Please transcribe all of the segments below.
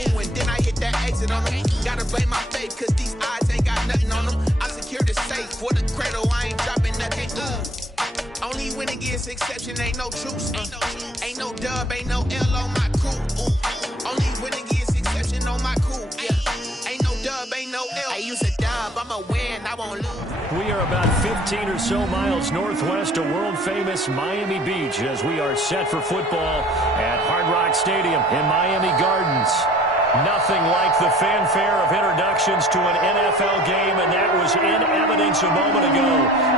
ooh, and then I hit that exit on them. Gotta blame my faith, cause these eyes ain't got nothing on them. I secure the safe for the cradle, I ain't dropping nothing, ooh. Only winning is exception, ain't no truce. Ain't no dub, ain't no L on my crew, ooh. Only winning is exception on my crew, yeah. Ain't no dub, ain't no L. I use a dub, I'ma win, I won't lose. We are about 15 or so miles northwest of world-famous Miami Beach as we are set for football at Hard Rock Stadium in Miami Gardens. Nothing like the fanfare of introductions to an NFL game, and that was in evidence a moment ago.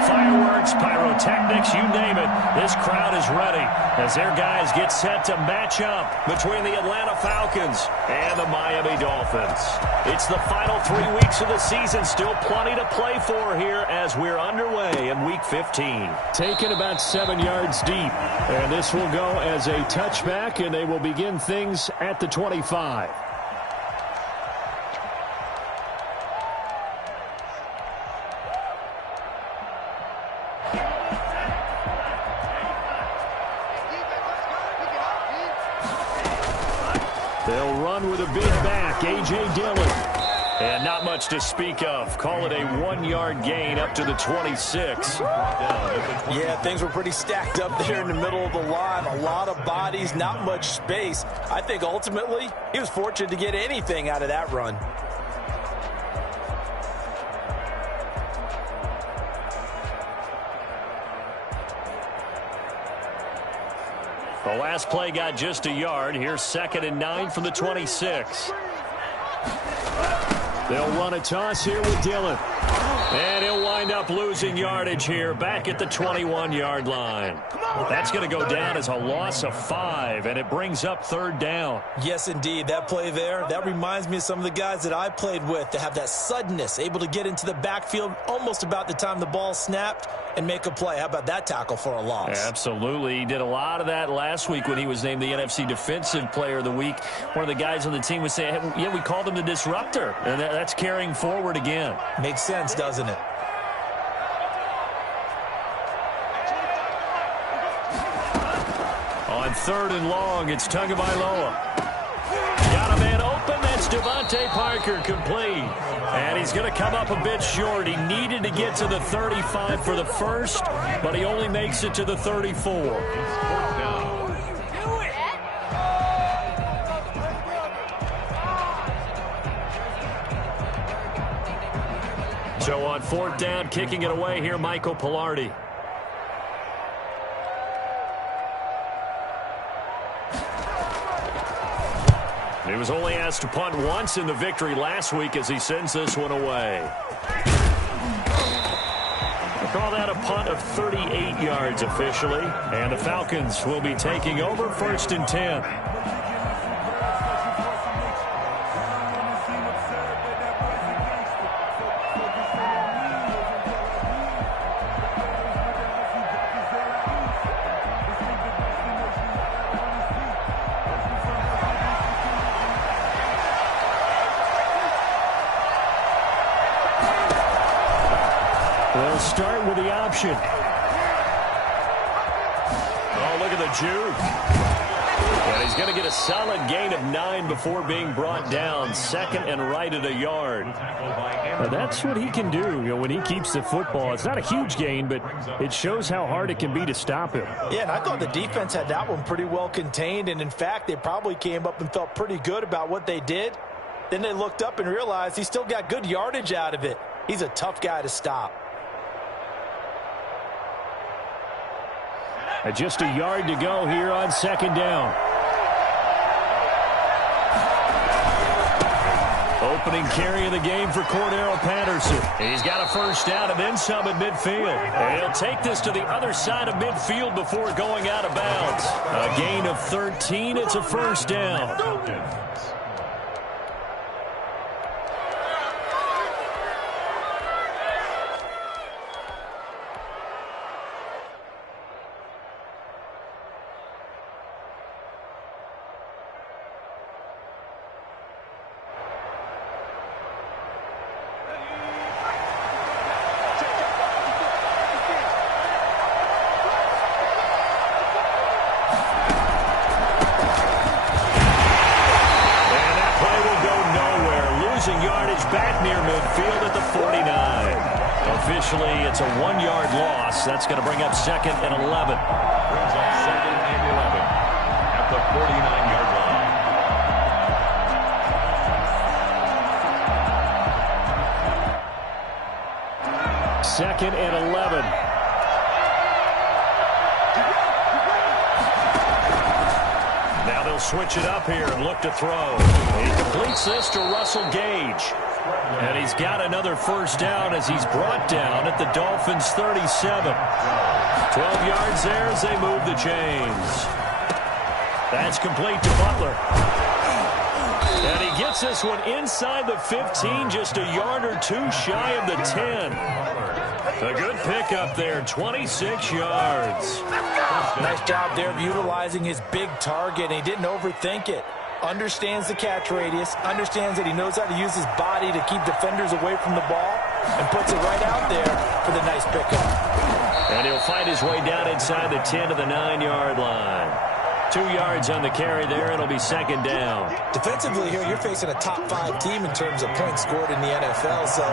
Fireworks, pyrotechnics, you name it. This crowd is ready as their guys get set to match up between the Atlanta Falcons and the Miami Dolphins. It's the final 3 weeks of the season. Still plenty to play for here as we're underway in Week 15. Taken about 7 yards deep, and this will go as a touchback, and they will begin things at the 25. They'll run with a big back, A.J. Dillon. And not much to speak of. Call it a 1-yard gain up to the 26. Yeah, things were pretty stacked up there in the middle of the line. A lot of bodies, not much space. I think ultimately he was fortunate to get anything out of that run. The last play got just a yard. Here's 2nd and 9 from the 26. They'll run a toss here with Dillon. And he'll wind up losing yardage here back at the 21-yard line. That's going to go down as a loss of 5, and it brings up 3rd down. Yes, indeed. That play there, that reminds me of some of the guys that I played with that have that suddenness, able to get into the backfield almost about the time the ball snapped and make a play. How about that tackle for a loss? Absolutely. He did a lot of that last week when he was named the NFC Defensive Player of the Week. One of the guys on the team was saying, hey, yeah, we called him the disruptor, and that's carrying forward again. Makes sense, doesn't it? On 3rd and long, it's Tagovailoa. Got a man open. That's Devontae Parker, complete. And he's going to come up a bit short. He needed to get to the 35 for the first, but he only makes it to the 34. So on 4th down, kicking it away here, Michael Palardy. He was only asked to punt once in the victory last week as he sends this one away. We'll call that a punt of 38 yards officially. And the Falcons will be taking over 1st and 10. They'll start with the option. Oh, look at the juke. And he's going to get a solid gain of 9 before being brought down. 2nd and right at a yard. Now that's what he can do, when he keeps the football. It's not a huge gain, but it shows how hard it can be to stop him. Yeah, and I thought the defense had that one pretty well contained. And, in fact, they probably came up and felt pretty good about what they did. Then they looked up and realized he still got good yardage out of it. He's a tough guy to stop. Just a yard to go here on 2nd down. Opening carry of the game for Cordero Patterson. He's got a first down and then some at midfield. And he'll take this to the other side of midfield before going out of bounds. A gain of 13. It's a first down. back near midfield at the 49. Officially, it's a 1-yard loss. That's going to bring up 2nd and 11. Brings up 2nd and 11 at the 49-yard line. Second and 11. Now they'll switch it up here and look to throw. He completes this to Russell Gage. And he's got another first down as he's brought down at the Dolphins' 37. 12 yards there as they move the chains. That's complete to Butler. And he gets this one inside the 15, just a yard or two shy of the 10. A good pickup there, 26 yards. Nice job there of utilizing his big target, and he didn't overthink it. Understands the catch radius, understands that he knows how to use his body to keep defenders away from the ball, and puts it right out there for the nice pickup. And he'll find his way down inside the 10 to the 9-yard line. 2 yards on the carry there, and it'll be 2nd down. Defensively here, you're facing a top-5 team in terms of points scored in the NFL, so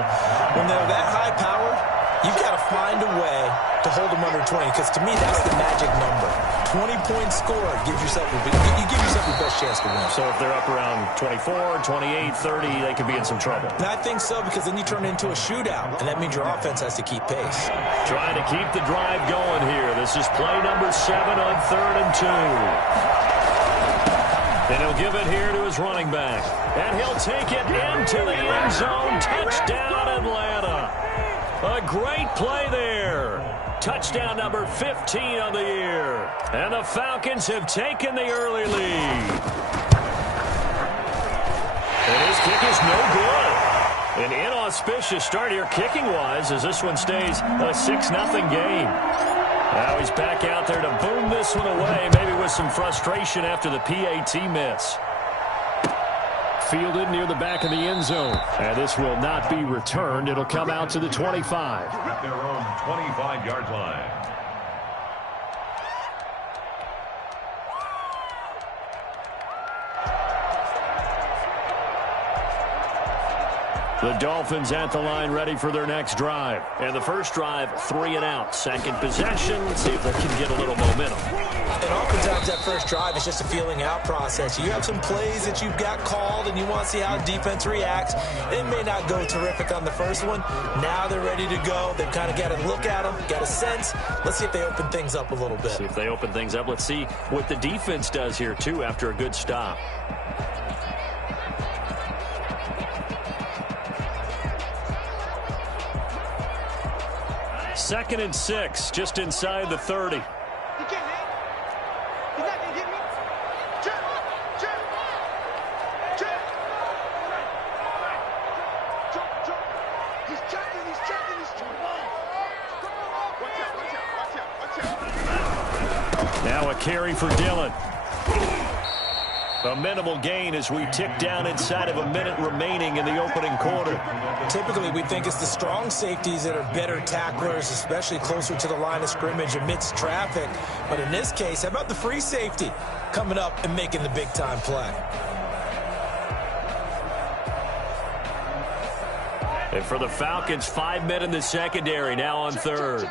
when they're that high-powered, you've got to find a way to hold them under 20, because to me, that's the magic number. 20 points scored gives yourself you give yourself your best chance to win. So if they're up around 24, 28, 30, they could be in some trouble. And I think so, because then you turn it into a shootout, and that means your offense has to keep pace. Trying to keep the drive going here. This is play number 7 on 3rd and 2. And he'll give it here to his running back. And he'll take it into the end zone. Touchdown, Atlanta. A great play there. Touchdown number 15 on the year. And the Falcons have taken the early lead. And his kick is no good. An inauspicious start here kicking-wise as this one stays a 6-0 game. Now he's back out there to boom this one away, maybe with some frustration after the PAT miss. Fielded near the back of the end zone. And this will not be returned. It'll come out to the 25. At their own 25-yard line. The Dolphins at the line ready for their next drive. And the first drive, 3 and out. Second possession, let's see if they can get a little momentum. And oftentimes that first drive is just a feeling out process. You have some plays that you've got called and you want to see how defense reacts. It may not go terrific on the first one. Now they're ready to go. They've kind of got to look at them, got a sense. Let's see if they open things up a little bit. See if they open things up. Let's see what the defense does here, too, after a good stop. Second and 6, just inside the 30. He can't hit. He's not going to get me. Check. He's checking. Watch out. Now a carry for Dillon. A minimal gain as we tick down inside of a minute remaining in the opening quarter. Typically, we think it's the strong safeties that are better tacklers, especially closer to the line of scrimmage amidst traffic. But in this case, how about the free safety coming up and making the big-time play? And for the Falcons, 5 men in the secondary, now on third.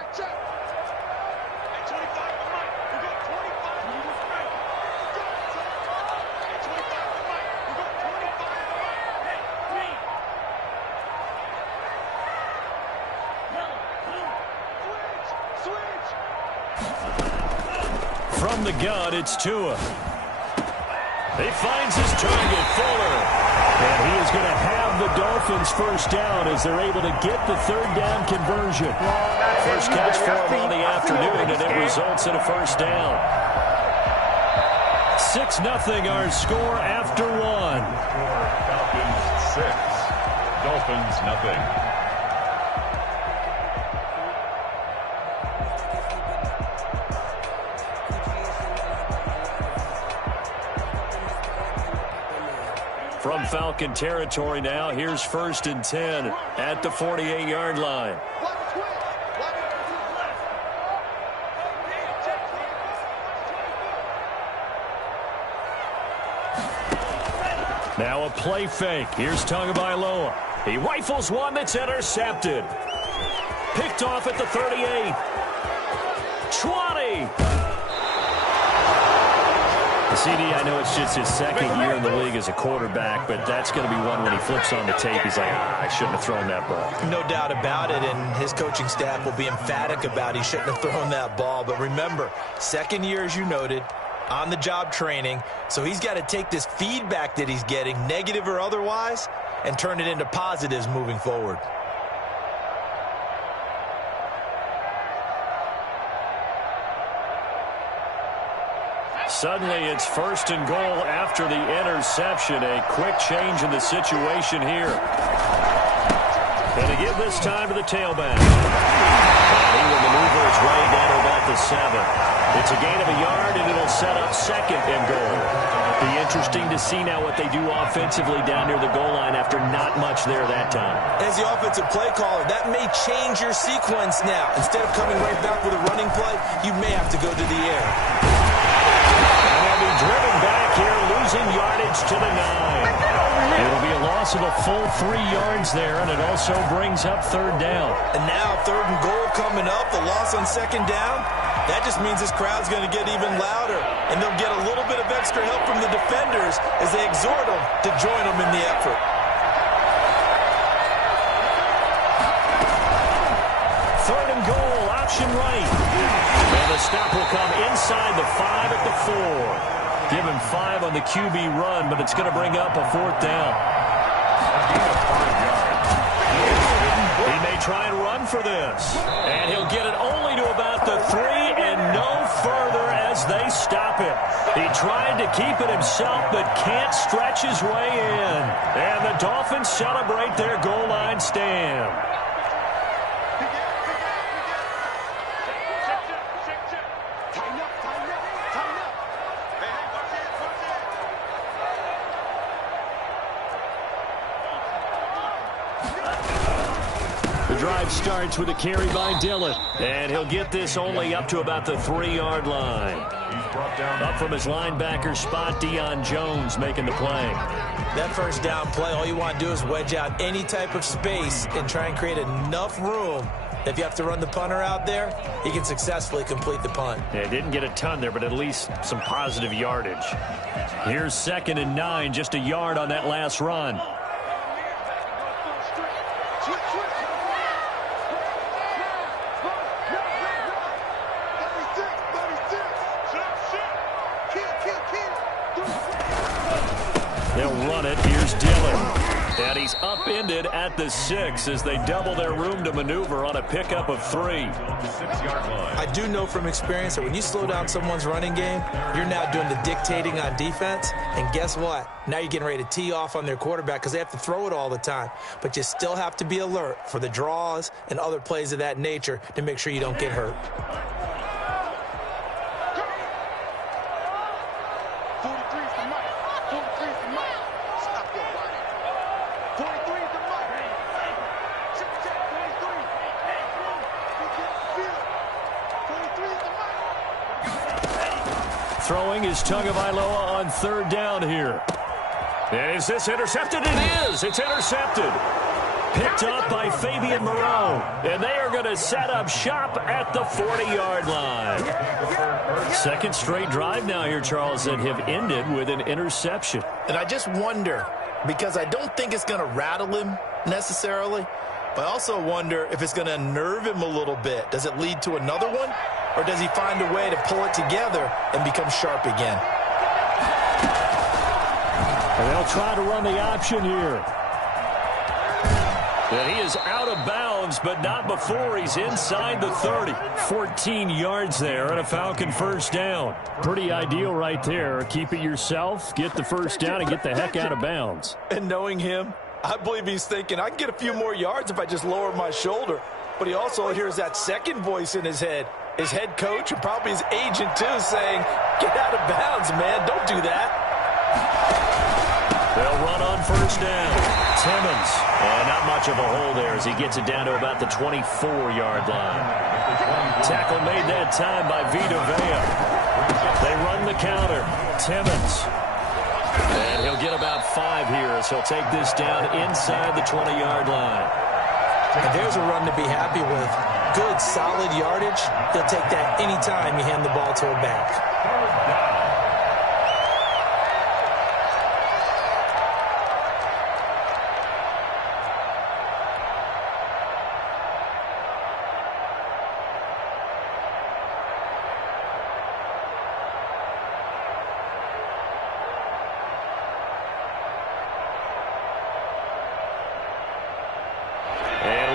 From the gun, it's Tua. He finds his target, Fuller. And he is going to have the Dolphins first down as they're able to get the third down conversion. First catch for him on the afternoon, and it results in a first down. 6-0 our score after one. Falcons 6, Dolphins nothing. From Falcon territory now, here's 1st and 10 at the 48-yard line. Now a play fake. Here's Tagovailoa. He rifles one that's intercepted. Picked off at the 38. 20. CD, I know it's just his second year in the league as a quarterback, but that's going to be one when he flips on the tape. He's like, I shouldn't have thrown that ball. No doubt about it, and his coaching staff will be emphatic about he shouldn't have thrown that ball. But remember, second year, as you noted, on-the-job training, so he's got to take this feedback that he's getting, negative or otherwise, and turn it into positives moving forward. Suddenly, it's 1st and goal after the interception. A quick change in the situation here. And to give this time to the tailback. And he will maneuver his way down to about the 7. It's a gain of a yard, and it'll set up 2nd and goal. Be interesting to see now what they do offensively down near the goal line after not much there that time. As the offensive play caller, that may change your sequence now. Instead of coming right back with a running play, you may have to go to the air. Driven back here, losing yardage to the 9. It'll be a loss of a full 3 yards there, and it also brings up 3rd down. And now 3rd and goal coming up, the loss on 2nd down. That just means this crowd's going to get even louder, and they'll get a little bit of extra help from the defenders as they exhort them to join them in the effort. 3rd and goal, option right. And the stop will come inside the 5 at the 4. Give him 5 on the QB run, but it's going to bring up a 4th down. He may try and run for this. And he'll get it only to about the 3 and no further as they stop him. He tried to keep it himself, but can't stretch his way in. And the Dolphins celebrate their goal line stand. Drive starts with a carry by Dillon, and he'll get this only up to about the 3-yard line. Up from his linebacker spot, Deion Jones making the play. That 1st down play, all you want to do is wedge out any type of space and try and create enough room. If you have to run the punter out there, he can successfully complete the punt. Yeah, didn't get a ton there, but at least some positive yardage. Here's 2nd and 9, just a yard on that last run. They'll run it. Here's Dillon. And he's upended at the 6 as they double their room to maneuver on a pickup of 3. I do know from experience that when you slow down someone's running game, you're now doing the dictating on defense. And guess what? Now you're getting ready to tee off on their quarterback because they have to throw it all the time. But you still have to be alert for the draws and other plays of that nature to make sure you don't get hurt. 43 is the mic. 43 is the mic. Stop your body. 43 is the mic. Check, 43. You can't feel it. 43 is the mic. Throwing is Tagovailoa on 3rd down here. And is this intercepted? It is. It's intercepted. Picked up by Fabian Moreau. And they are going to set up shop at the 40-yard line. 2nd straight drive now here, Charles, that have ended with an interception. And I just wonder, because I don't think it's going to rattle him necessarily, but I also wonder if it's going to unnerve him a little bit. Does it lead to another one? Or does he find a way to pull it together and become sharp again? And they'll try to run the option here. And he is out of bounds, but not before he's inside the 30. 14 yards there and a Falcon 1st down. Pretty ideal right there. Keep it yourself, get the 1st down, and get the heck out of bounds. And knowing him, I believe he's thinking, I can get a few more yards if I just lower my shoulder. But he also hears that second voice in his head. His head coach and probably his agent, too, saying, get out of bounds, man. Don't do that. They'll run on 1st down. Timmons. And not much of a hole there as he gets it down to about the 24-yard line. Tackle made that time by Vita Vea. They run the counter. Timmons. And he'll get about 5 here as he'll take this down inside the 20-yard line. And there's a run to be happy with. Good, solid yardage. He'll take that anytime you hand the ball to a back.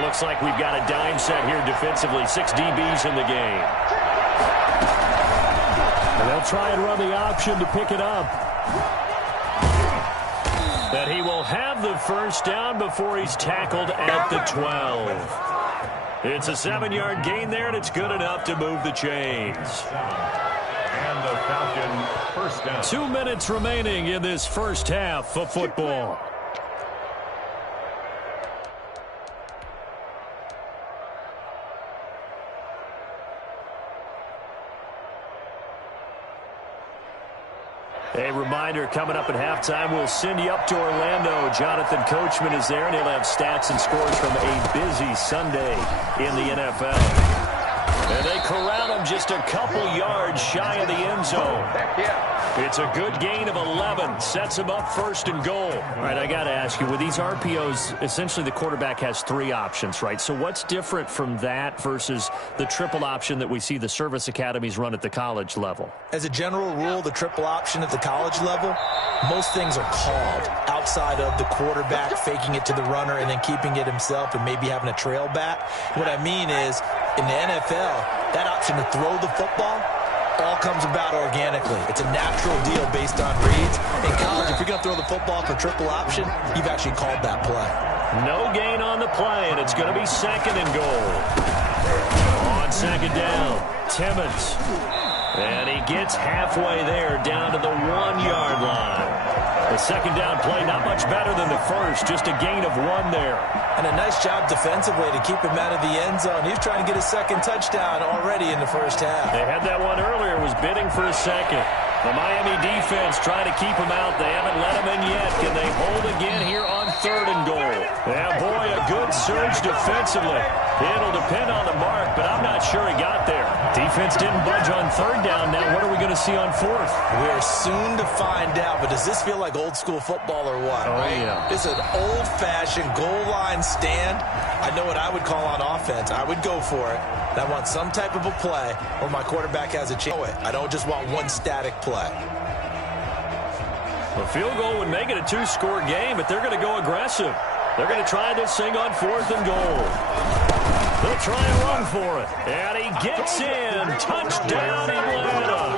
Looks like we've got a dime set here defensively. 6 DBs in the game. And they'll try and run the option to pick it up. But he will have the first down before he's tackled at the 12. It's a 7-yard gain there, and it's good enough to move the chains. And the Falcons first down. 2 minutes remaining in this first half of football. A reminder, coming up at halftime, we'll send you up to Orlando. Jonathan Coachman is there, and he'll have stats and scores from a busy Sunday in the NFL. And they corral him just a couple yards shy of the end zone. It's a good gain of 11. Sets him up first and goal. All right, I got to ask you, with these RPOs, essentially the quarterback has 3 options, right? So what's different from that versus the triple option that we see the service academies run at the college level? As a general rule, the triple option at the college level, most things are called outside of the quarterback faking it to the runner and then keeping it himself and maybe having a trail back. What I mean is, in the NFL, that option to throw the football all comes about organically. It's a natural deal based on reads. In college, if you're going to throw the football for triple option, you've actually called that play. No gain on the play, and it's going to be second and goal. On second down, Timmons. And he gets halfway there, down to the 1-yard line. The second down play, not much better than the first, just a gain of 1 there. And a nice job defensively to keep him out of the end zone. He was trying to get his second touchdown already in the first half. They had that one earlier, was bidding for a second. The Miami defense trying to keep him out. They haven't let him in yet. Can they hold again here on third and goal? Yeah, boy, a good surge defensively. It'll depend on the mark, but I'm not sure he got there. Defense didn't budge on third down. Now what are we going to see on fourth? We're soon to find out, but does this feel like old school football or what? Oh, right? yeah. This is an old-fashioned goal line stand. I know what I would call on offense. I would go for it. I want some type of a play where my quarterback has a chance. I don't just want one static play. A field goal would make it a 2-score game, but they're going to go aggressive. They're going to try this thing on fourth and goal. They'll try and run for it. And he gets in. Touchdown, Atlanta.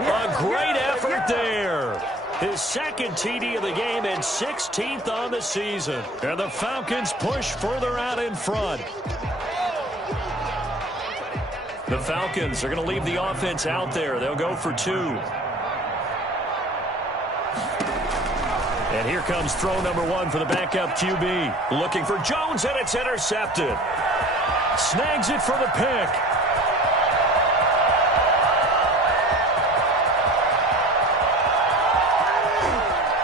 A great effort there. His second TD of the game and 16th on the season. And the Falcons push further out in front. The Falcons are going to leave the offense out there. They'll go for 2. And here comes throw number 1 for the backup QB. Looking for Jones, and it's intercepted. Snags it for the pick.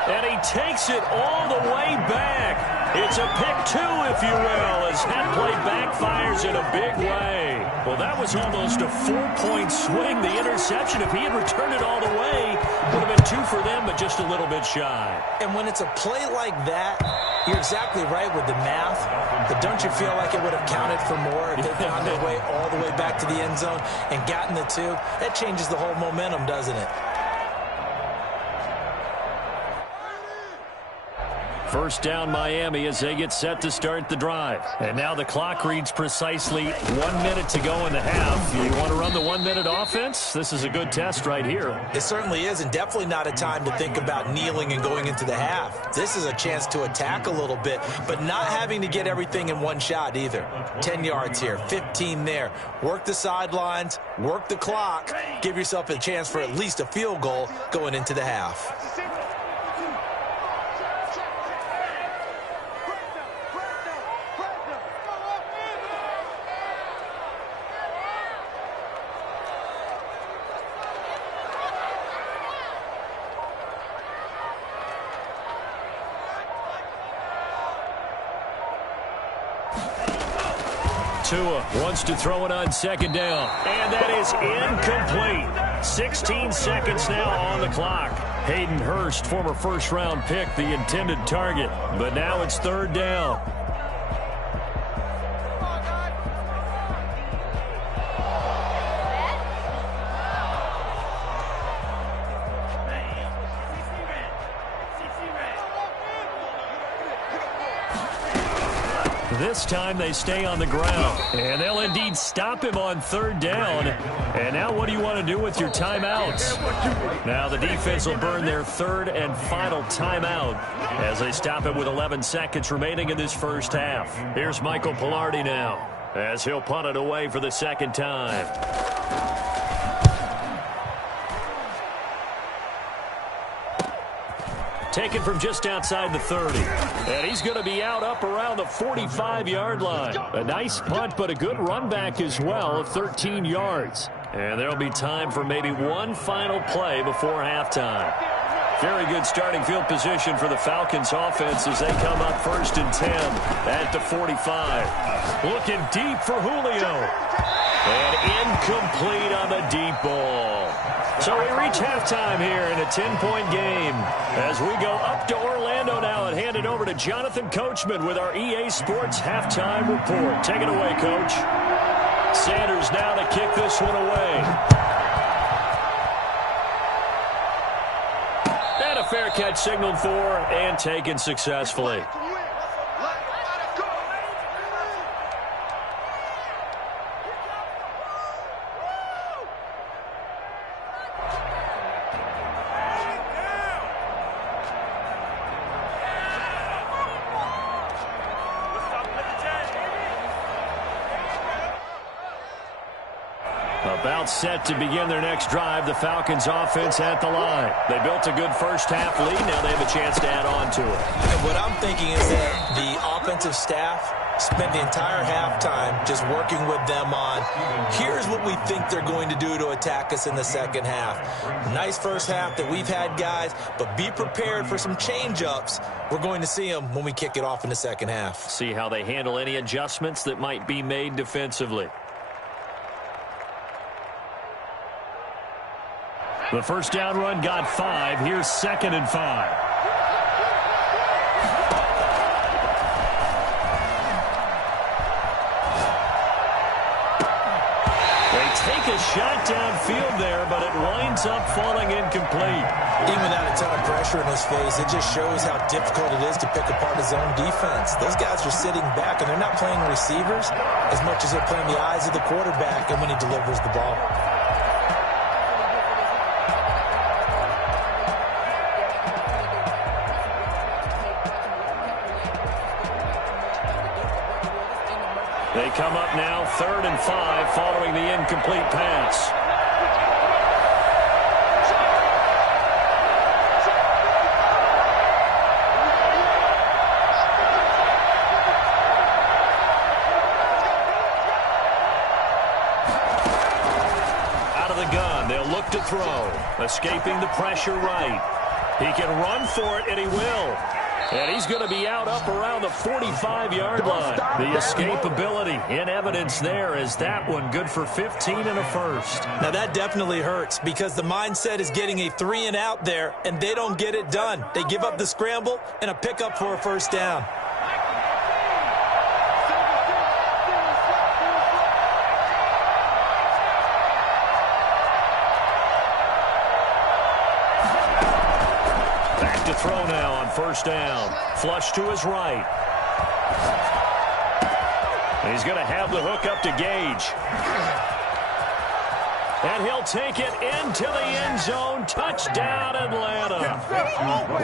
And he takes it all the way back. It's a pick 2, if you will, as that play backfires in a big way. Well, that was almost a 4-point swing. The interception, if he had returned it all the way, would have been 2 for them, but just a little bit shy. And when it's a play like that, you're exactly right with the math, but don't you feel like it would have counted for more if they found their way all the way back to the end zone and gotten the 2? That changes the whole momentum, doesn't it? First down, Miami, as they get set to start the drive. And now the clock reads precisely 1 minute to go in the half. You want to run the 1-minute offense? This is a good test right here. It certainly is, and definitely not a time to think about kneeling and going into the half. This is a chance to attack a little bit, but not having to get everything in one shot either. 10 yards here, 15 there. Work the sidelines, work the clock, give yourself a chance for at least a field goal going into the half. Tua wants to throw it on second down. And that is incomplete. 16 seconds now on the clock. Hayden Hurst, former first-round pick, the intended target. But now it's third down. This time they stay on the ground, and they'll indeed stop him on third down. And now what do you want to do with your timeouts? Now the defense will burn their third and final timeout as they stop it with 11 seconds remaining in this first half. Here's Michael Palardy now as he'll punt it away for the second time. Taken from just outside the 30. And he's going to be out up around the 45-yard line. A nice punt, but a good run back as well of 13 yards. And there'll be time for maybe one final play before halftime. Very good starting field position for the Falcons offense as they come up first and 10 at the 45. Looking deep for Julio. And incomplete on the deep ball. So we reach halftime here in a 10-point game as we go up to Orlando now and hand it over to Jonathan Coachman with our EA Sports Halftime Report. Take it away, Coach. Sanders now to kick this one away. And a fair catch signaled for and taken successfully. About set to begin their next drive, the Falcons offense at the line. They built a good first half lead. Now they have a chance to add on to it. And what I'm thinking is that the offensive staff spent the entire halftime just working with them on, here's what we think they're going to do to attack us in the second half. Nice first half that we've had, guys, but be prepared for some change-ups. We're going to see them when we kick it off in the second half. See how they handle any adjustments that might be made defensively. The first down run got 5. Here's 2nd and 5. They take a shot downfield there, but it winds up falling incomplete. Even without a ton of pressure in his face, it just shows how difficult it is to pick apart his own defense. Those guys are sitting back, and they're not playing receivers as much as they're playing the eyes of the quarterback and when he delivers the ball. They come up now 3rd and 5 following the incomplete pass. Out of the gun, they'll look to throw. Escaping the pressure right. He can run for it, and he will. And he's going to be out up around the 45-yard line. The escapability in evidence there as that one good for 15 and a first. Now that definitely hurts because the mindset is getting a 3 and out there, and they don't get it done. They give up the scramble and a pickup for a first down. Back to throw now on first down. Flush to his right. He's going to have the hook up to Gage. And he'll take it into the end zone. Touchdown, Atlanta.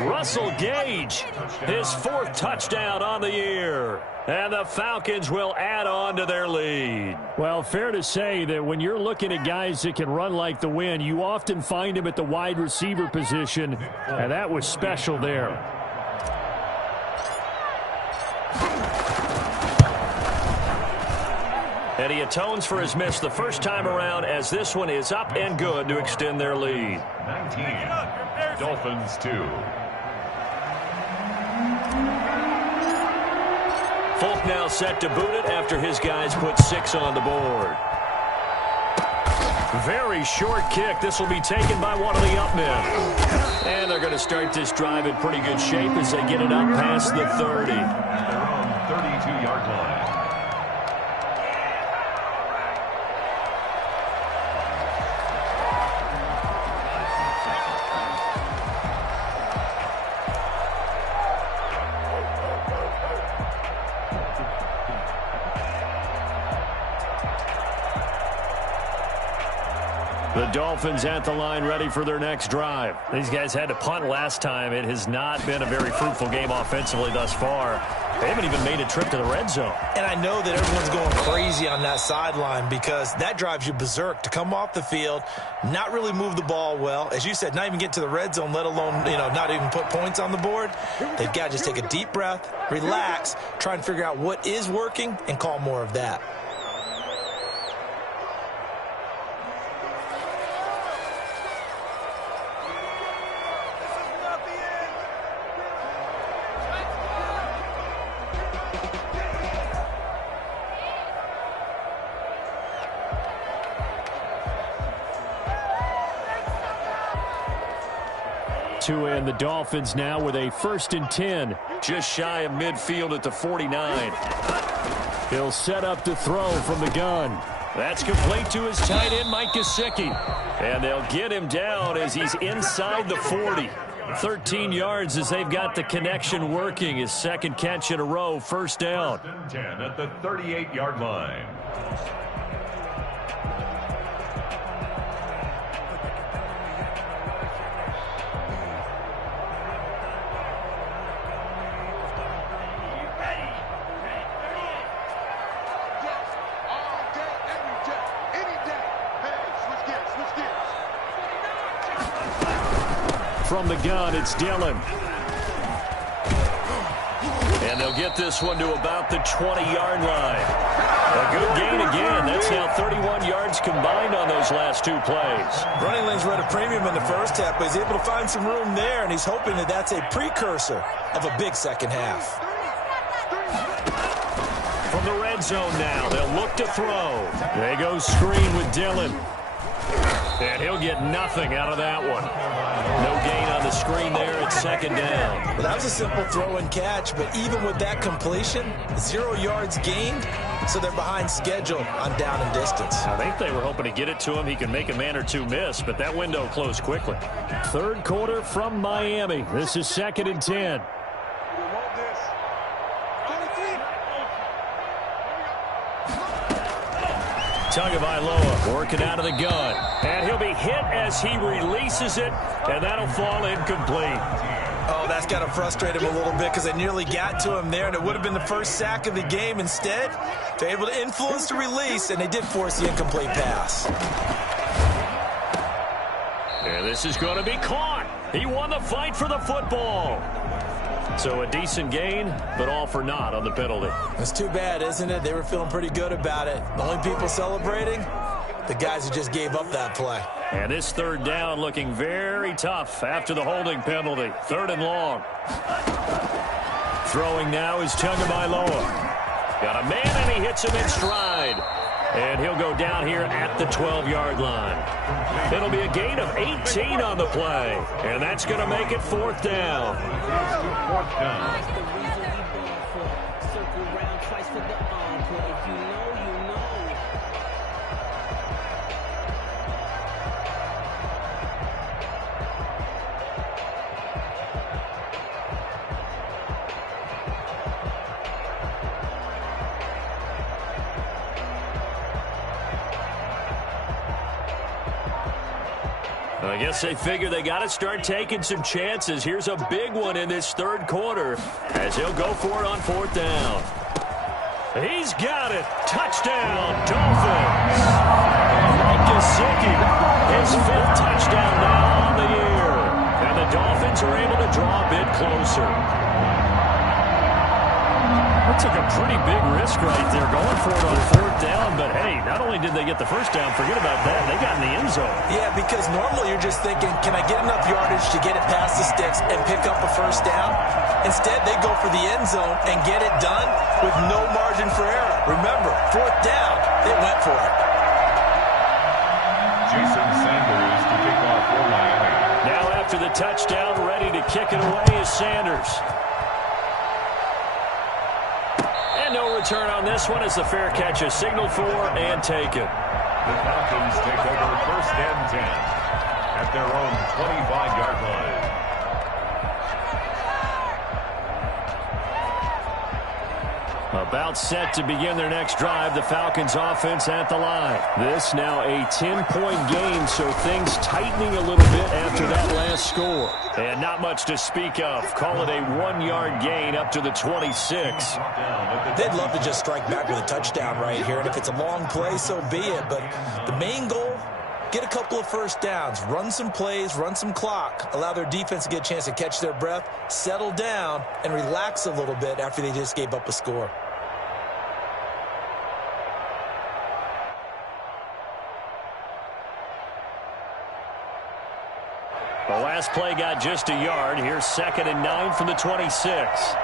Russell Gage, his 4th touchdown on the year. And the Falcons will add on to their lead. Well, fair to say that when you're looking at guys that can run like the wind, you often find them at the wide receiver position, and that was special there. And he atones for his miss the first time around as this one is up and good to extend their lead. 19, Dolphins 2. Folk now set to boot it after his guys put 6 on the board. Very short kick. This will be taken by one of the up men. And they're going to start this drive in pretty good shape as they get it up past the 30. At their own 32-yard line. The Dolphins at the line ready for their next drive. These guys had to punt last time. It has not been a very fruitful game offensively thus far. They haven't even made a trip to the red zone. And I know that everyone's going crazy on that sideline because that drives you berserk to come off the field, not really move the ball well. As you said, not even get to the red zone, let alone, not even put points on the board. They've got to just take a deep breath, relax, try and figure out what is working, and call more of that. And the Dolphins now with a 1st and 10, just shy of midfield at the 49. He'll set up to throw from the gun. That's complete to his tight end, Mike Gesicki. And they'll get him down as he's inside the 40. 13 yards as they've got the connection working. His second catch in a row, 1st down. 1st and 10 at the 38-yard line. From the gun, it's Dillon. And they'll get this one to about the 20-yard line. A good gain again. That's now 31 yards combined on those last 2 plays. Running lanes were at a premium in the first half, but he's able to find some room there, and he's hoping that that's a precursor of a big second half. From the red zone now, they'll look to throw. They go screen with Dillon. And he'll get nothing out of that one. No gain on the screen there at 2nd down. Well, that was a simple throw and catch, but even with that completion, 0 yards gained, so they're behind schedule on down and distance. I think they were hoping to get it to him. He can make a man or 2 miss, but that window closed quickly. 3rd quarter from Miami. This is 2nd and 10. Tagovailoa working out of the gun. And he'll be hit as he releases it, and that'll fall incomplete. Oh, that's got to frustrate him a little bit because they nearly got to him there, and it would have been the first sack of the game. Instead, they're able to influence the release, and they did force the incomplete pass. And this is going to be caught. He won the fight for the football. So a decent gain, but all for naught on the penalty. It's too bad, isn't it? They were feeling pretty good about it. The only people celebrating, the guys who just gave up that play. And this 3rd down looking very tough after the holding penalty. 3rd and long. Throwing now is Tagovailoa. Got a man, and he hits him in stride. And he'll go down here at the 12-yard line. It'll be a gain of 18 on the play. And that's going to make it 4th down. 4th down. I guess they figure they got to start taking some chances. Here's a big one in this 3rd quarter as he'll go for it on 4th down. He's got it. Touchdown, Dolphins. Mike Gesicki, his 5th touchdown now on the year. And the Dolphins are able to draw a bit closer. That took a pretty big risk right there, going for it on 4th down. But, hey, not only did they get the first down, forget about that, they got in the end zone. Yeah, because normally you're just thinking, can I get enough yardage to get it past the sticks and pick up a first down? Instead, they go for the end zone and get it done with no margin for error. Remember, 4th down, they went for it. Jason Sanders to kick off for Miami. Now after the touchdown, ready to kick it away is Sanders. And no return on this one as the fair catch is signaled for and taken. The Falcons take over 1st and 10 at their own 25-yard line. About set to begin their next drive, the Falcons offense at the line. This now a 10-point game, so things tightening a little bit after that last score. And not much to speak of. Call it a 1-yard gain up to the 26. They'd love to just strike back with a touchdown right here, and if it's a long play, so be it. But the main goal, get a couple of first downs, run some plays, run some clock, allow their defense to get a chance to catch their breath, settle down, and relax a little bit after they just gave up a score. The last play got just a yard. Here's 2nd and 9 from the 26.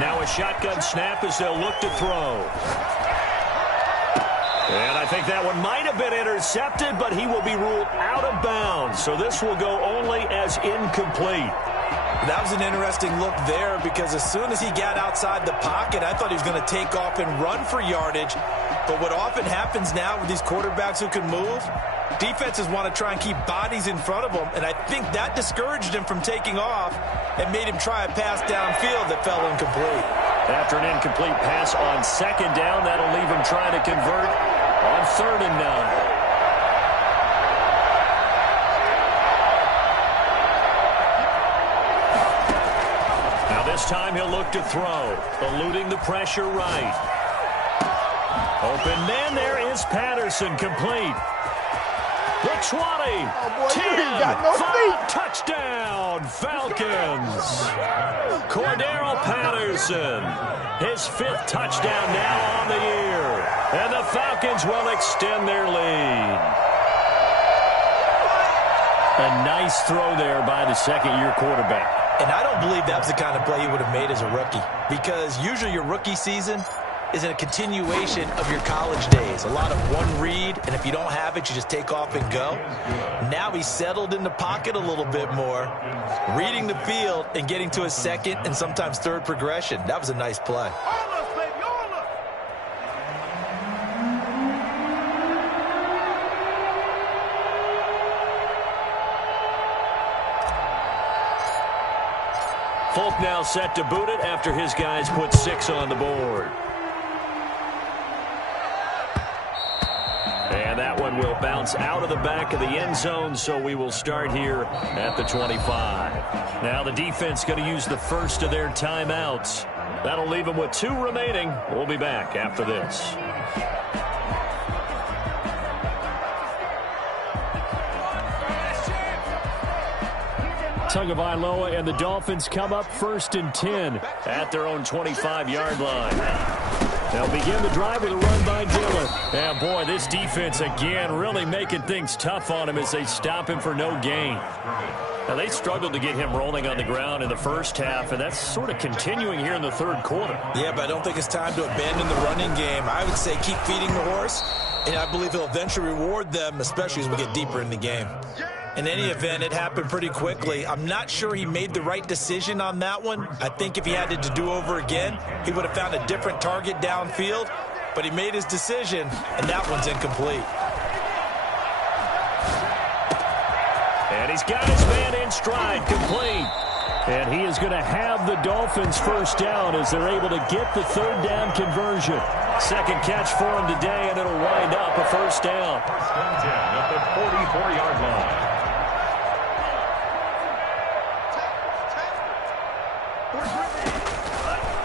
Now a shotgun snap as they'll look to throw. And I think that one might have been intercepted, but he will be ruled out of bounds. So this will go only as incomplete. That was an interesting look there because as soon as he got outside the pocket, I thought he was going to take off and run for yardage. But what often happens now with these quarterbacks who can move, defenses want to try and keep bodies in front of them, and I think that discouraged him from taking off and made him try a pass downfield that fell incomplete. After an incomplete pass on 2nd down, that'll leave him trying to convert on 3rd and 9. This time he'll look to throw, eluding the pressure right. Open man, there is Patterson, complete. The 20, 10, 5, touchdown, Falcons. Cordero Patterson, his 5th touchdown now on the year. And the Falcons will extend their lead. A nice throw there by the 2nd-year quarterback. And I don't believe that's the kind of play he would have made as a rookie, because usually your rookie season is a continuation of your college days. A lot of one read, and if you don't have it, you just take off and go. Now he's settled in the pocket a little bit more, reading the field and getting to his 2nd and sometimes 3rd progression. That was a nice play. Folk now set to boot it after his guys put 6 on the board. And that one will bounce out of the back of the end zone, so we will start here at the 25. Now the defense going to use the first of their timeouts. That'll leave them with 2 remaining. We'll be back after this. Tagovailoa and the Dolphins come up 1st and 10 at their own 25-yard line. They'll begin the drive with a run by Dillon. And, boy, this defense, again, really making things tough on him as they stop him for no gain. Now, they struggled to get him rolling on the ground in the first half, and that's sort of continuing here in the 3rd quarter. Yeah, but I don't think it's time to abandon the running game. I would say keep feeding the horse, and I believe he'll eventually reward them, especially as we get deeper in the game. In any event, it happened pretty quickly. I'm not sure he made the right decision on that one. I think if he had it to do over again, he would have found a different target downfield. But he made his decision, and that one's incomplete. And he's got his man in stride, complete. And he is going to have the Dolphins first down as they're able to get the 3rd down conversion. 2nd catch for him today, and it'll wind up a first down. 1st and 10 at the 44-yard line.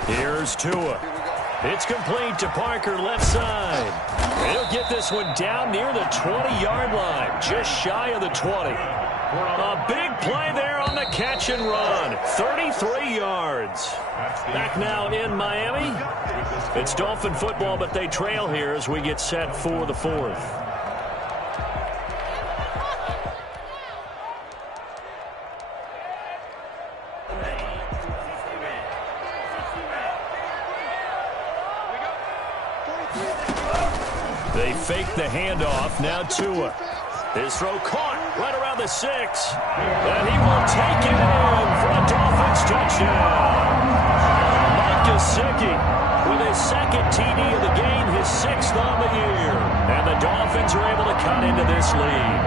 Here's Tua. It's complete to Parker, left side. He'll get this one down near the 20-yard line, just shy of the 20. A big play there on the catch and run. 33 yards. Back now in Miami. It's Dolphin football, but they trail here as we get set for the fourth. They fake the handoff. Now Tua. His throw caught right around the 6. And he will take it in for a Dolphins touchdown. Mike Gesicki with his second TD of the game, his 6th on the year. And the Dolphins are able to cut into this lead.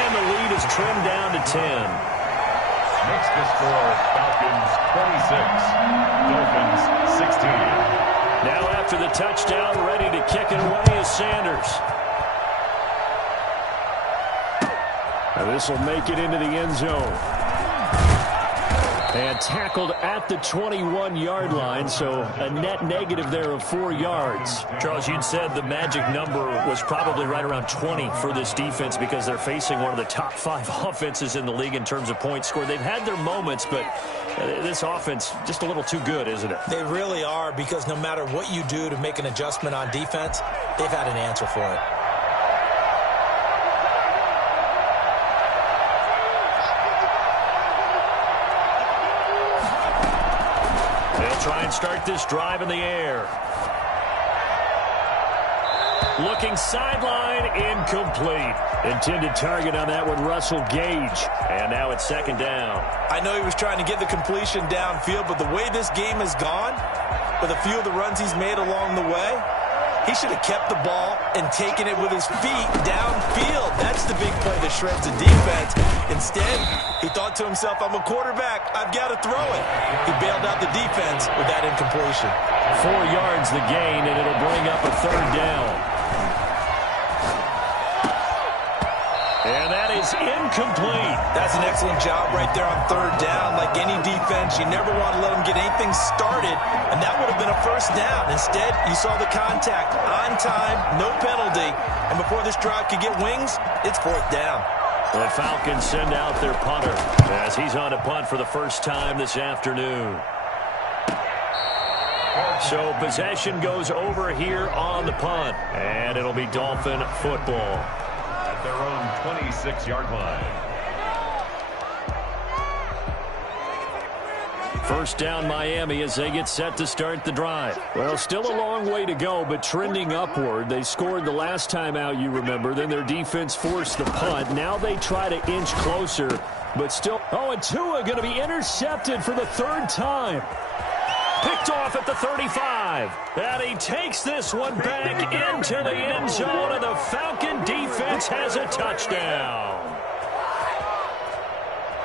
And the lead is trimmed down to 10. Makes the score Falcons 26, Dolphins 16. Now after the touchdown, ready to kick it away is Sanders. Now this will make it into the end zone. And tackled at the 21-yard line, so a net negative there of 4 yards. Charles, you'd said the magic number was probably right around 20 for this defense because they're facing one of the top 5 offenses in the league in terms of points scored. They've had their moments, but this offense just a little too good, isn't it? They really are, because no matter what you do to make an adjustment on defense, they've had an answer for it. Try and start this drive in the air. Looking sideline, incomplete. Intended target on that one, Russell Gage. And now it's 2nd down. I know he was trying to get the completion downfield, but the way this game has gone, with a few of the runs he's made along the way, he should have kept the ball and taken it with his feet downfield. That's the big play that shreds the defense. Instead, he thought to himself, I'm a quarterback, I've got to throw it. He bailed out the defense with that incompletion. 4 yards the gain, and it'll bring up a 3rd down. And that is incomplete. That's an excellent job right there on 3rd down. Like any defense, you never want to let them get anything started, and that would have been a 1st down. Instead, you saw the contact on time, no penalty, and before this drive could get wings, it's 4th down. The Falcons send out their punter as he's on a punt for the first time this afternoon. So possession goes over here on the punt, and it'll be Dolphin football. At their own 26-yard line. 1st down Miami as they get set to start the drive. Well, still a long way to go, but trending upward. They scored the last time out, you remember. Then their defense forced the punt. Now they try to inch closer, but still. Oh, and Tua going to be intercepted for the 3rd time. Picked off at the 35. And he takes this one back into the end zone, and the Falcon defense has a touchdown.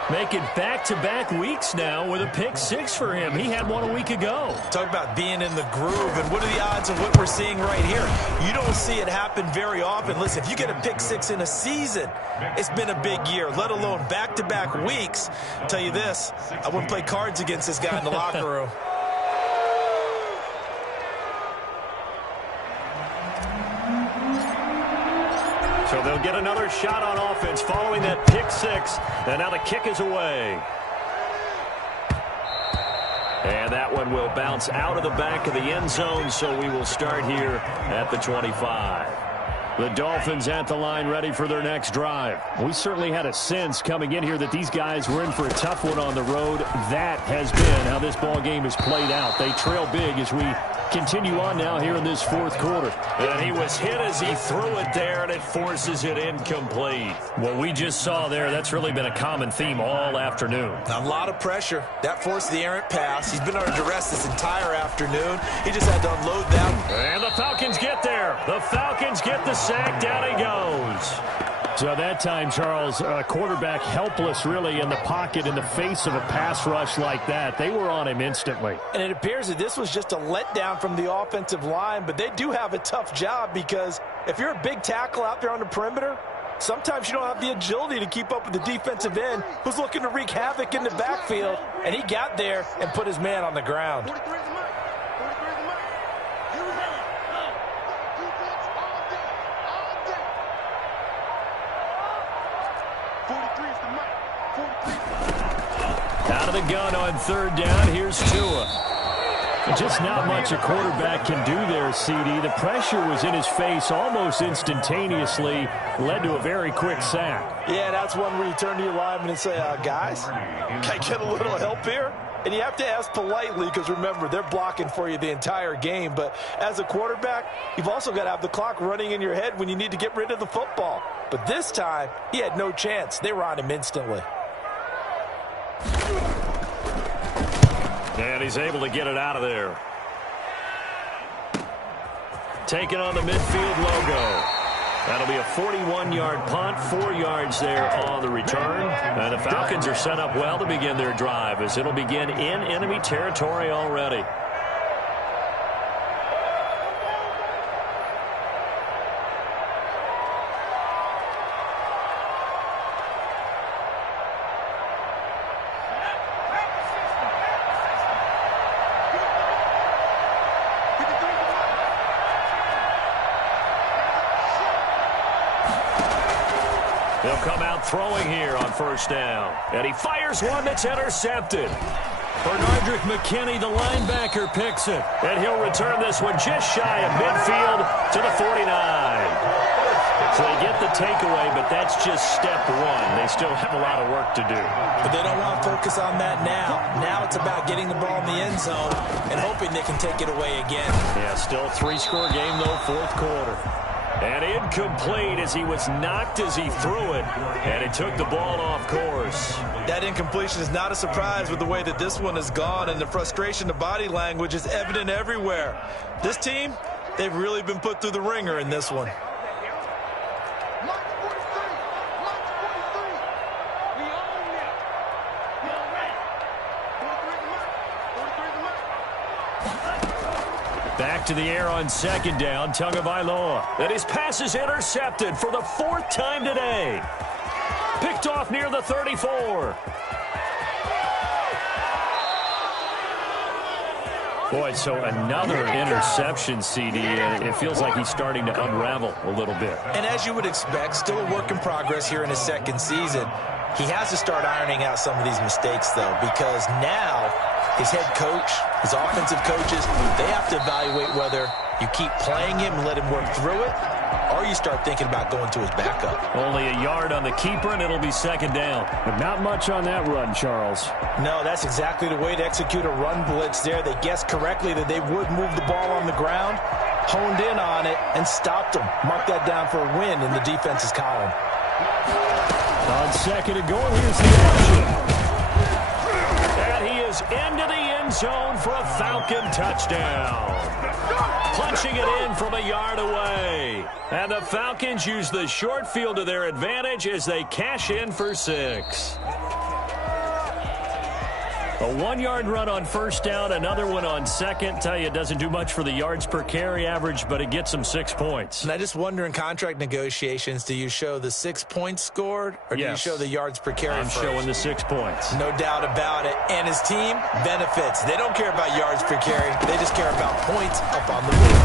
Making back-to-back weeks now with a pick-6 for him. He had one a week ago. Talk about being in the groove, and what are the odds of what we're seeing right here? You don't see it happen very often. Listen, if you get a pick-6 in a season, it's been a big year, let alone back-to-back weeks. I'll tell you this, I wouldn't play cards against this guy in the locker room. So they'll get another shot on offense following that pick-6. And now the kick is away. And that one will bounce out of the back of the end zone, so we will start here at the 25. The Dolphins at the line ready for their next drive. We certainly had a sense coming in here that these guys were in for a tough one on the road. That has been how this ball game is played out. They trail big as we continue on now here in this 4th quarter. And he was hit as he threw it there, and it forces it incomplete. What we just saw there, that's really been a common theme all afternoon. A lot of pressure. That forced the errant pass. He's been under duress this entire afternoon. He just had to unload that. And the Falcons get there. The Falcons get the sack. Down he goes. So that time, Charles, quarterback helpless really in the pocket in the face of a pass rush like that. They were on him instantly. And it appears that this was just a letdown from the offensive line, but they do have a tough job because if you're a big tackle out there on the perimeter, sometimes you don't have the agility to keep up with the defensive end who's looking to wreak havoc in the backfield, and he got there and put his man on the ground. 43 is the mark. 43 is the mark. the mic. 43 is the mic. Out of the gun on third down. Here's Tua. Just not much a quarterback can do there, CD. The pressure was in his face almost instantaneously, led to a very quick sack. Yeah, that's one where you turn to your lineman and say, guys, can I get a little help here? And you have to ask politely because, remember, they're blocking for you the entire game. But as a quarterback, you've also got to have the clock running in your head when you need to get rid of the football. But this time, he had no chance. They were on him instantly. And he's able to get it out of there. Taking on the midfield logo. That'll be a 41-yard punt, 4 yards there on the return. And the Falcons are set up well to begin their drive as it'll begin in enemy territory already. They'll come out throwing here on first down. And he fires one that's intercepted. Bernardrick McKinney, the linebacker, picks it. And he'll return this one just shy of midfield to the 49. So they get the takeaway, but that's just step one. They still have a lot of work to do. But they don't want to focus on that now. Now it's about getting the ball in the end zone and hoping they can take it away again. Yeah, still a 3-score game, though, fourth quarter. And incomplete as he was knocked as he threw it. And he took the ball off course. That incompletion is not a surprise with the way that this one has gone, and the frustration, the body language is evident everywhere. This team, they've really been put through the ringer in this one. Back to the air on second down, Tagovailoa. And his pass is intercepted for the 4th time today. Picked off near the 34. Boy, so another interception, CD. It feels like he's starting to unravel a little bit. And as you would expect, still a work in progress here in his second season. He has to start ironing out some of these mistakes, though, because now his head coach, his offensive coaches, they have to evaluate whether you keep playing him and let him work through it, or you start thinking about going to his backup. Only a yard on the keeper, and it'll be second down. But not much on that run, Charles. No, that's exactly the way to execute a run blitz there. They guessed correctly that they would move the ball on the ground, honed in on it, and stopped them. Mark that down for a win in the defense's column. On second and goal, here's the action. And he is into the end zone for a Falcon touchdown. Punching it in from a yard away. And the Falcons use the short field to their advantage as they cash in for 6. A 1-yard run on first down, another one on second. Tell you, it doesn't do much for the yards per carry average, but it gets them 6 points. And I just wonder in contract negotiations, do you show the 6 points scored, or do you show the yards per carry I'm first? showing the 6 points. No doubt about it. And his team benefits. They don't care about yards per carry. They just care about points up on the board.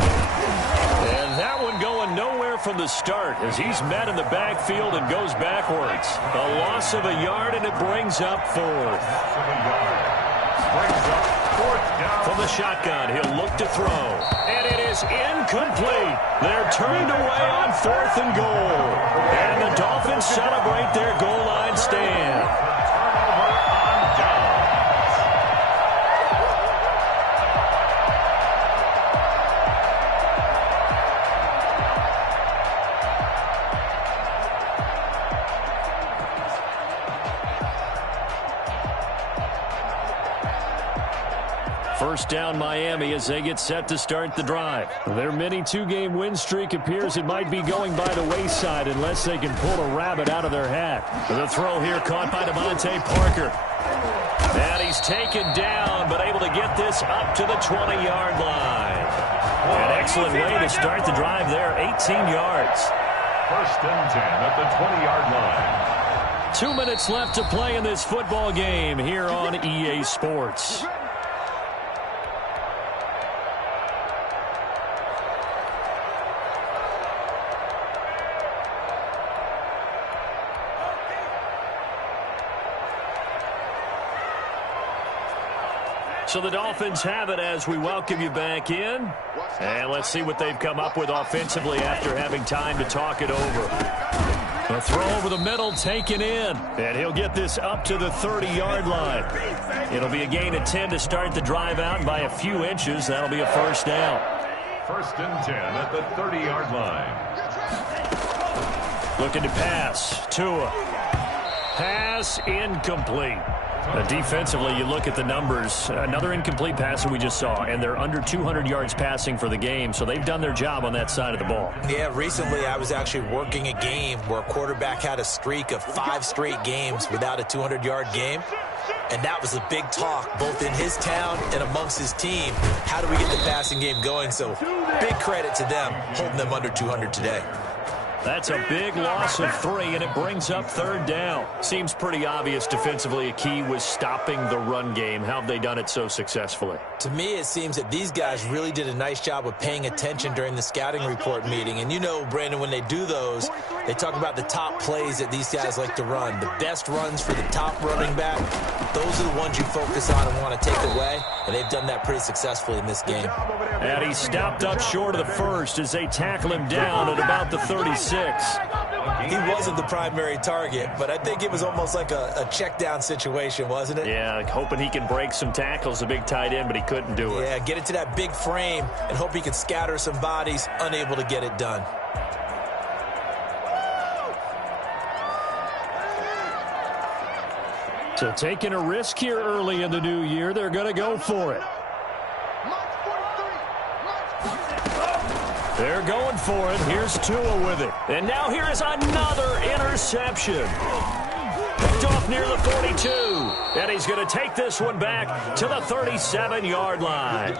And that one going nowhere from the start as he's met in the backfield and goes backwards. A loss of a yard, and it brings up 4th. From the shotgun, he'll look to throw. And it is incomplete. They're turned away on 4th and goal. And the Dolphins celebrate their goal line stand. First down Miami as they get set to start the drive. Their mini 2-game win streak appears it might be going by the wayside unless they can pull a rabbit out of their hat. The throw here caught by Devontae Parker. And he's taken down, but able to get this up to the 20-yard line. An excellent way to start the drive there, 18 yards. First and 10 at the 20-yard line. 2 minutes left to play in this football game here on EA Sports. So the Dolphins have it as we welcome you back in. And let's see what they've come up with offensively after having time to talk it over. A throw over the middle taken in. And he'll get this up to the 30-yard line. It'll be a gain of 10 to start the drive out. And by a few inches, that'll be a first down. 1st and 10 at the 30-yard line. Looking to pass. Tua. Pass incomplete. Defensively, you look at the numbers. Another incomplete pass that we just saw, and they're under 200 yards passing for the game, so they've done their job on that side of the ball. Yeah, recently I was actually working a game where a quarterback had a streak of 5 straight games without a 200-yard game, and that was a big talk both in his town and amongst his team. How do we get the passing game going? So big credit to them holding them under 200 today. That's a big loss of 3, and it brings up 3rd down. Seems pretty obvious defensively a key was stopping the run game. How have they done it so successfully? To me, it seems that these guys really did a nice job of paying attention during the scouting report meeting. And you know, Brandon, when they do those, they talk about the top plays that these guys like to run. The best runs for the top running back, those are the ones you focus on and want to take away. And they've done that pretty successfully in this game. And he stopped up short of the first as they tackle him down at about the 36. He wasn't the primary target, but I think it was almost like a check down situation, wasn't it? Yeah, hoping he can break some tackles, a big tight end, but he couldn't do it. Yeah, get it to that big frame and hope he can scatter some bodies, unable to get it done. So taking a risk here early in the new year, they're going to go for it. They're going for it. Here's Tua with it. And now here is another interception. Picked off near the 42. And he's going to take this one back to the 37-yard line.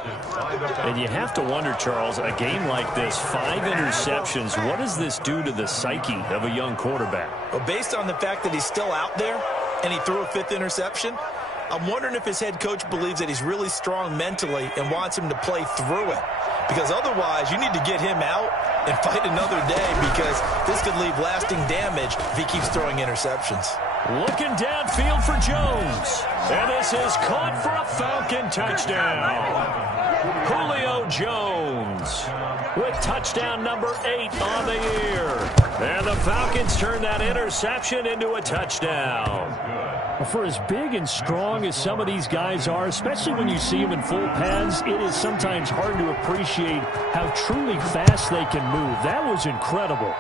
And you have to wonder, Charles, a game like this, 5 interceptions, what does this do to the psyche of a young quarterback? Well, based on the fact that he's still out there and he threw a 5th interception, I'm wondering if his head coach believes that he's really strong mentally and wants him to play through it. Because otherwise, you need to get him out and fight another day, because this could leave lasting damage if he keeps throwing interceptions. Looking downfield for Jones. And this is caught for a Falcon touchdown. Julio Jones with touchdown number 8 on the year. And the Falcons turn that interception into a touchdown. For as big and strong as some of these guys are, especially when you see them in full pads, it is sometimes hard to appreciate how truly fast they can move. That was incredible.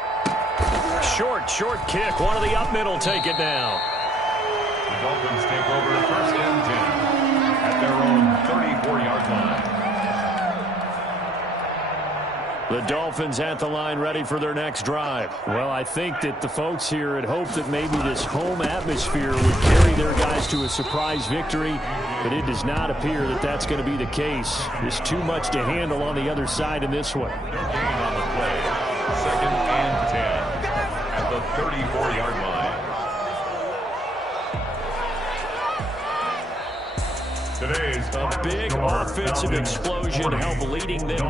Short kick. One of the up middle take it down. The Dolphins take over 1st and 10 at their own 34-yard line. The Dolphins at the line ready for their next drive. Well, I think that the folks here had hoped that maybe this home atmosphere would carry their guys to a surprise victory, but it does not appear that that's going to be the case. There's too much to handle on the other side in this one. No gain on the play. 2nd and 10 at the 34-yard line. Today's A big offensive explosion helped leading them to